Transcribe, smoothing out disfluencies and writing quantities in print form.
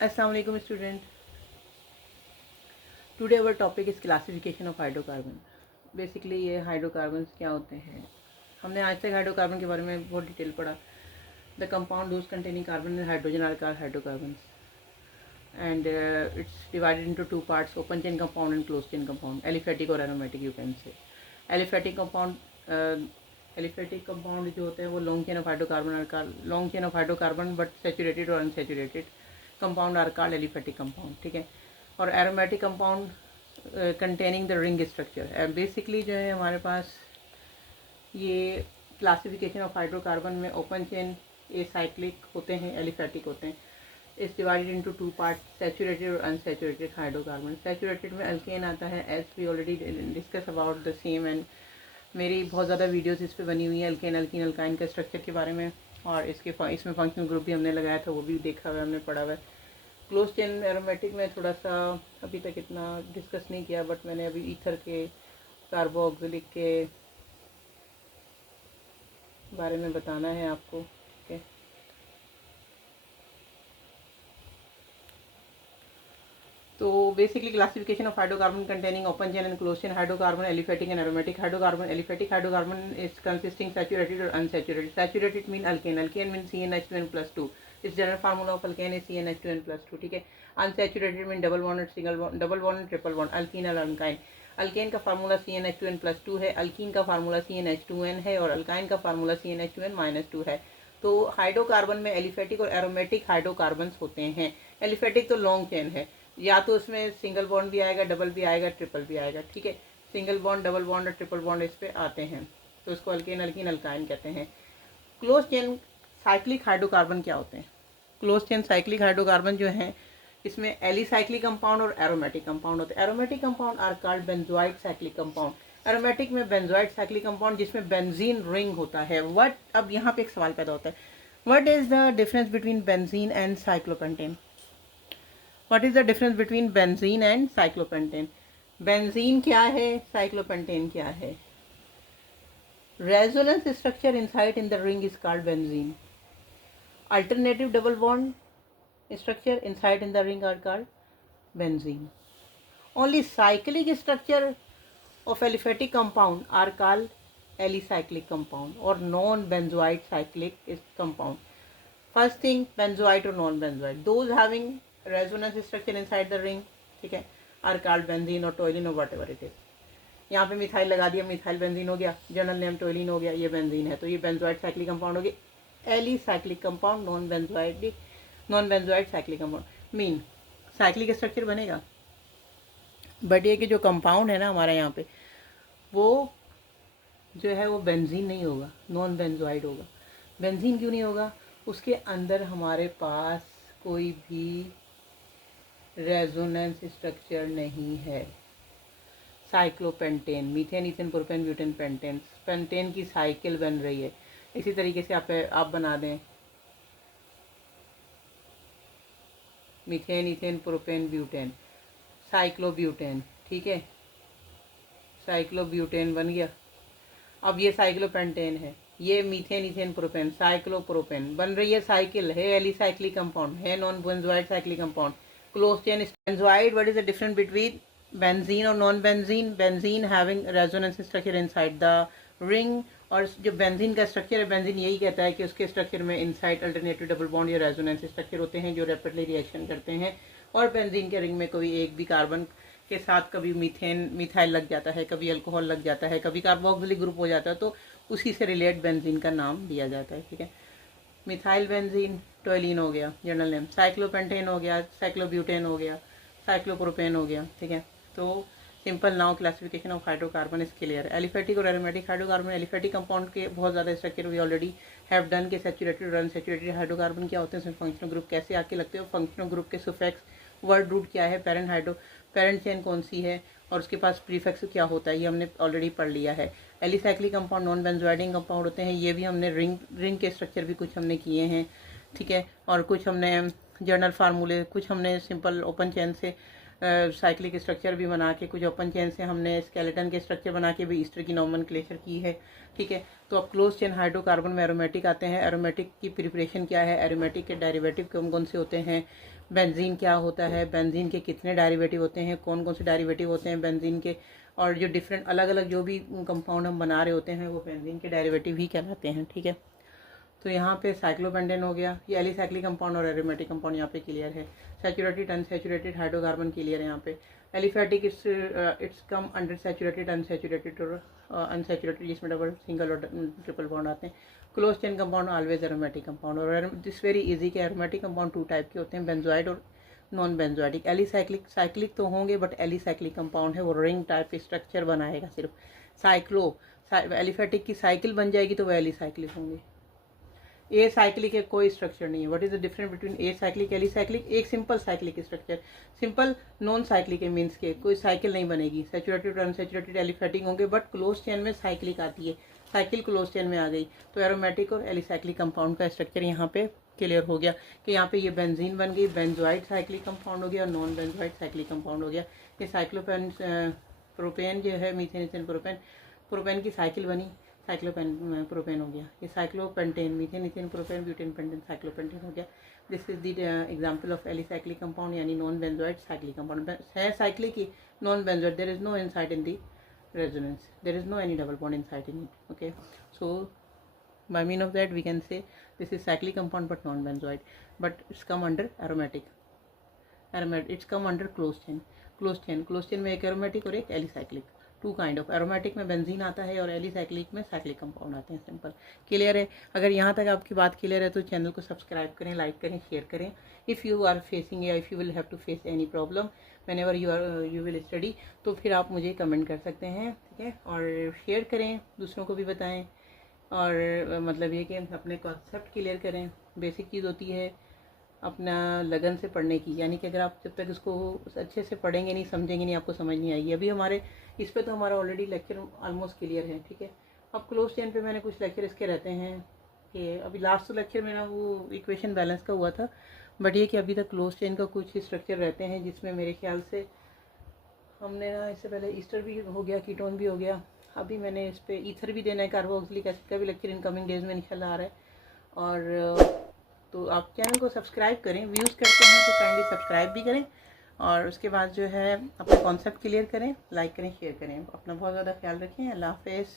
Assalamu alaikum student. Today our topic is classification of hydrocarbon. Basically ये hydrocarbons क्या होते हैं. हमने आज तक हाइड्रोकार्बन के बारे में बहुत डिटेल पढ़ा. The compound those containing carbon and hydrogen are called hydrocarbons. And it's divided into two parts: open chain compound and closed chain compound. Aliphatic or aromatic you can say. Aliphatic compound जो होते हैं वो long chain of hydrocarbon are called long chain of hydrocarbon but saturated or unsaturated compound are called aliphatic compound. ठीक है. और aromatic compound containing the ring structure. Basically जो है हमारे पास ये क्लासिफिकेशन ऑफ हाइड्रोकार्बन में ओपन चेन ए साइक्लिक होते हैं, एलिफेटिक होते हैं. इस divided into two part: saturated और अनसैचुरेटेड हाइड्रोकार्बन. सैचुरेटेड में अल्केन आता है, as we already discuss about the same. And मेरी बहुत ज़्यादा वीडियोस इस पर बनी हुई है अल्केन अल्कीन अल्काइन के स्ट्रक्चर के बारे में, और इसमें फंक्शनल ग्रुप भी हमने लगाया था, वो भी देखा हुआ है, हमने पढ़ा हुआ है. क्लोज चेन एरोमेटिक में थोड़ा सा अभी तक इतना डिस्कस नहीं किया, बट मैंने अभी ईथर के कार्बोक्सिलिक के बारे में बताना है आपको. ठीक है. तो basically classification of hydrocarbon containing open chain and close chain hydrocarbon, aliphatic and aromatic hydrocarbon. Aliphatic hydrocarbon is consisting saturated और unsaturated. Saturated mean alkane. Alkane mean CnH2n+2. इस general formula of alkane is CnH2n+2. ठीक है. Unsaturated mean double bond, single bond, double bond, triple bond. Alkene और alkyne. Alkane का formula CnH2n+2 है, alkyne का formula CnH2n है, और alkyne का फार्मूला CnH2n-2 है. तो हाइड्रोकार्बन में एलिफेटिक और एरोमेटिक हाइड्रोकार्बन होते हैं. एलिफेटिक तो लॉन्ग चेन है, या तो उसमें सिंगल बॉन्ड भी आएगा, डबल भी आएगा, ट्रिपल भी आएगा. ठीक है. सिंगल बॉन्ड, डबल बॉन्ड और ट्रिपल बॉन्ड इस पे आते हैं, तो इसको अल्केन अल्कीन अल्काइन कहते हैं. क्लोज चेन साइक्लिक हाइड्रोकार्बन क्या होते हैं? क्लोज चेन साइक्लिक हाइड्रोकार्बन जो हैं, इसमें एलिसाइक्लिक कंपाउंड और एरोमेटिक कंपाउंड होते हैं. Aromatic compound are called benzenoid cyclic compound. Aromatic में बेंजोइड साइक्लिक कंपाउंड जिसमें बेंजीन रिंग होता है. व्हाट, अब यहाँ पे एक सवाल पैदा होता है, what is the difference between benzene and cyclopentane? What is the difference between benzene and cyclopentane? Benzene क्या है, साइक्लोपेंटेन क्या है? Resonance structure inside in the ring is called benzene. Alternative double bond structure inside in the ring are called benzene. Only cyclic structure of aliphatic compound are called alicyclic compound or non-benzoate cyclic compound. First thing, benzoate or non-benzoate. Those having resonance structure inside the ring, ठीक है, are called benzene or toluene or whatever it is. यहाँ पे methyl लगा दिया, methyl benzene हो गया, general name toluene हो गया, ये बेंजीन है, तो ये बेंजोइड साइक्लिक कंपाउंड हो गया. Alicyclic compound, non benzenoid cyclic compound. Mean cyclic structure बनेगा, बट ये कि जो कंपाउंड है ना हमारा यहाँ पे, वो जो है वो बेंजीन नहीं होगा, नॉन बेंजोइड होगा. बेंजीन क्यों नहीं होगा? उसके अंदर हमारे पास कोई भी रेजोनेंस स्ट्रक्चर नहीं है. Cyclopentane, methane, ethane, propane, butane, pentane. Pentane की साइकिल बन रही है. इसी तरीके से आप बना दें methane, ethane, propane, butane, cyclobutane. ठीक है, साइक्लोब्यूटेन बन गया. अब ये साइक्लोपेंटेन है, ये मीथेन, इथेन, प्रोपेन, साइक्लोप्रोपेन बन रही है. साइकिल है, एलिसाइक्लिक कंपाउंड है, non benzenoid cyclic compound. Close chain benzenoid. What is the difference between benzene और non benzene? Benzene having resonance structure inside the ring, और जो बेंजीन का स्ट्रक्चर है, बेंजीन यही कहता है कि उसके स्ट्रक्चर में इनसाइड अल्टरनेटिव डबल बॉन्ड या रेजोनेंस स्ट्रक्चर होते हैं जो रैपिडली रिएक्शन करते हैं. और बेंजीन के रिंग में कोई एक भी कार्बन के साथ कभी मिथाइल लग जाता है, कभी अल्कोहल लग जाता है, कभी कार्बोक्सिलिक ग्रुप हो जाता है, तो उसी से रिलेट बेंजीन का नाम दिया जाता है. ठीक है. मिथाइल बेंजीन टोलिन हो गया जनरल नेम, साइक्लोपेंटेन हो गया, साइक्लोब्यूटेन हो गया, साइक्लोप्रोपेन हो गया. ठीक है. तो simple now classification of hydrocarbon is clear. Aliphatic और एरोमेटिक हाइड्रोकार्बन. एलिफेटिक कंपाउंड के बहुत ज़्यादा structure we already have done के सैचुरेटेड और अनसैचुरेटेड हाइड्रोकार्बन क्या होते हैं, उसमें फंक्शनल ग्रुप कैसे आके लगते हो, फंक्शनल ग्रुप के सुफिक्स, वर्ड रूट क्या है, पेरेंट चेन कौन सी है, और उसके पास प्रीफिक्स क्या होता है, ये हमने ऑलरेडी पढ़ लिया है. एलिसाइक्लिक कंपाउंड नॉन बेंजोइडिंग कंपाउंड होते हैं, ये भी हमने रिंग के स्ट्रक्चर भी कुछ हमने किए हैं. ठीक है. और कुछ हमने जर्नल फार्मूले, कुछ हमने सिंपल ओपन चेन से साइक्लिक स्ट्रक्चर भी बना के, कुछ ओपन चेन से हमने स्केलेटन के स्ट्रक्चर बना के भी ईस्टर की नॉमेनक्लेचर की है, ठीक है। तो अब क्लोज चेन हाइड्रोकार्बन में एरोमेटिक आते हैं। एरोमेटिक की प्रिपरेशन क्या है, एरोमेटिक के डेरिवेटिव कौन कौन से होते हैं, बेंजीन क्या होता है, बेंजीन के कितने डेरिवेटिव होते हैं, कौन कौन से डेरिवेटिव होते हैं बेंजीन के, और जो डिफरेंट अलग अलग जो भी कंपाउंड हम बना रहे होते हैं वो बेंजीन के डेरिवेटिव ही कहलाते हैं, ठीक है। तो यहाँ पे साइक्लोपेंटेन हो गया, ये एलिसाइक्लिक कंपाउंड और एरोमेटिक कंपाउंड यहाँ पे क्लियर है। सैचुरेटेड अनसैचुरेटेड हाइड्रोकार्बन क्लियर है यहाँ पे। Aliphatic it's come under saturated unsaturated और अनसैचुरेटेड, जिसमें डबल सिंगल और ट्रिपल बॉन्ड आते हैं। Close chain compound always aromatic compound, और दिस वेरी इजी के एरोमेटिक कंपाउंड 2 टाइप के होते हैं, बेंजोइड और नॉन बेंजोइडिक। एलिसाइक्लिक साइक्लिक तो होंगे बट एलिसाइक्लिक कंपाउंड है, वो रिंग टाइप स्ट्रक्चर बनाएगा सिर्फ। एलिफैटिक की साइकिल बन जाएगी तो वो एलिसाइक्लिक होंगे। ए साइक्लिक है, कोई स्ट्रक्चर नहीं है। What is the difference between acyclic alicyclic? एक simple cyclic structure, simple non cyclic है, मीन्स के कोई साइकिल नहीं बनेगी। सैचुरेटेड और अनसैचुरेटेड एलिफैटिक होंगे बट क्लोज चेन में साइक्लिक आती है, साइकिल क्लोज चेन में आ गई। तो एरोमेटिक और एलिसाइक्लिक कंपाउंड का स्ट्रक्चर यहाँ पे क्लियर हो गया कि यहाँ पे ये बेंजीन बन गई, बेंजोइड साइक्लिक कंपाउंड हो गया और नॉन बेंजोइड साइक्लिक कंपाउंड हो गया। ये साइक्लोपेन प्रोपेन जो है, मीथेन प्रोपेन, प्रोपेन की साइकिल बनी, साइक्लोपेन प्रोपेन हो गया। ये cyclopentane, methane ethane propane butane pentane, cyclopentane हो गया। This is the example of alicyclic compound, यानी नॉन बेंजोइड साइक्लिक कंपाउंड है। साइक्लिक ही non benzenoid, there is no inside in the resonance, there is no any double bond inside in it, okay. So by mean of that we can say this is cyclic compound but non benzoid, but it's come under aromatic, it's come under closed chain में एक aromatic और एक alicyclic, 2 kind of. Aromatic में benzene आता है और alicyclic में cyclic compound आते हैं। सिंपल क्लियर है? अगर यहाँ तक आपकी बात क्लियर है तो चैनल को सब्सक्राइब करें, लाइक करें, शेयर करें। इफ़ यू आर फेसिंग या if you will have to face any problem whenever you will study, तो फिर आप मुझे कमेंट कर सकते हैं, ठीक है। और शेयर करें, दूसरों को भी बताएं, और मतलब ये कि अपने कॉन्सेप्ट क्लियर करें। बेसिक चीज़ होती है अपना लगन से पढ़ने की, यानी कि अगर आप जब तक इसको अच्छे से पढ़ेंगे नहीं, समझेंगे नहीं, आपको समझ नहीं आएगी। अभी हमारे इस पे तो हमारा ऑलरेडी लेक्चर ऑलमोस्ट क्लियर है, ठीक है। अब क्लोज चेन पे मैंने कुछ लेक्चर इसके रहते हैं कि अभी लास्ट लेक्चर मेरा वो इक्वेशन बैलेंस का हुआ था, बट ये कि अभी तक क्लोज चेन का कुछ स्ट्रक्चर रहते हैं जिसमें मेरे ख्याल से हमने ना इससे पहले ईस्टर भी हो गया, कीटोन भी हो गया, अभी मैंने इस पर ईथर भी देना है, कार्बोक्सिलिक एसिड का भी लेक्चर इनकमिंग डेज में इंशाल्लाह आ रहा है। और तो आप चैनल को सब्सक्राइब करें, व्यूज़ करते हैं तो काइंडली सब्सक्राइब भी करें, और उसके बाद जो है अपना कॉन्सेप्ट क्लियर करें, लाइक करें, शेयर करें। अपना बहुत ज़्यादा ख्याल रखें। अल्लाह हाफ़िज़।